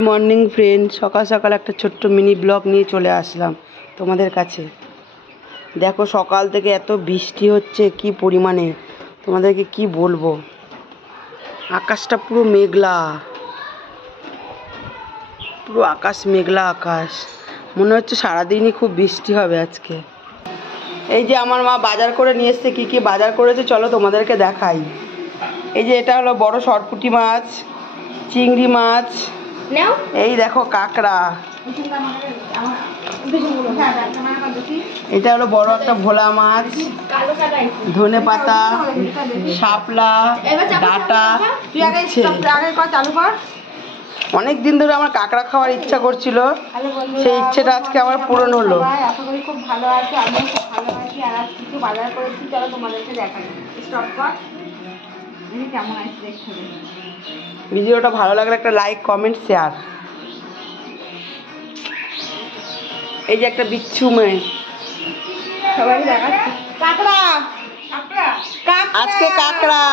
Morning friend, সকাল সকাল একটা ছোট্ট মিনি ব্লগ নিয়ে চলে আসলাম তোমাদের কাছে। দেখো সকাল থেকে এত বৃষ্টি হচ্ছে কি পরিমাণে, তোমাদেরকে কি বলবো। আকাশটা পুরো মেঘলা, পুরো আকাশ মেঘলা আকাশ। মনে হচ্ছে সারাদিনই খুব বৃষ্টি হবে আজকে। এই যে আমার মা বাজার করে নিয়ে এসছে, কী কী বাজার করেছে চলো তোমাদেরকে দেখাই। এই যে এটা হলো বড় সরপুঁটি মাছ, চিংড়ি মাছ, এই দেখো কাঁকড়া, এটা হলো বড় একটা ভোলা মাছ, ধনে পাতা, শাপলা, ডাঁটা। অনেক দিন ধরে আমার কাঁকড়া খাওয়ার ইচ্ছা করছিল, সেই ইচ্ছেটা আজকে আমার পূরণ হলো। খুব ভালো আছে, আমিও খুব ভালো আছি। আর আজ কিছু বাজার করেছি, চলো তোমাদেরকে দেখাই। স্টপ কর, কেমন আছে দেখতে। ভিডিওটা ভালো লাগলে একটা লাইক, কমেন্ট, শেয়ার। এই যে একটা বিচ্ছু মেয়ে, সবাই দেখাচ্ছি কাঁকড়া, আজকে কাঁকড়া।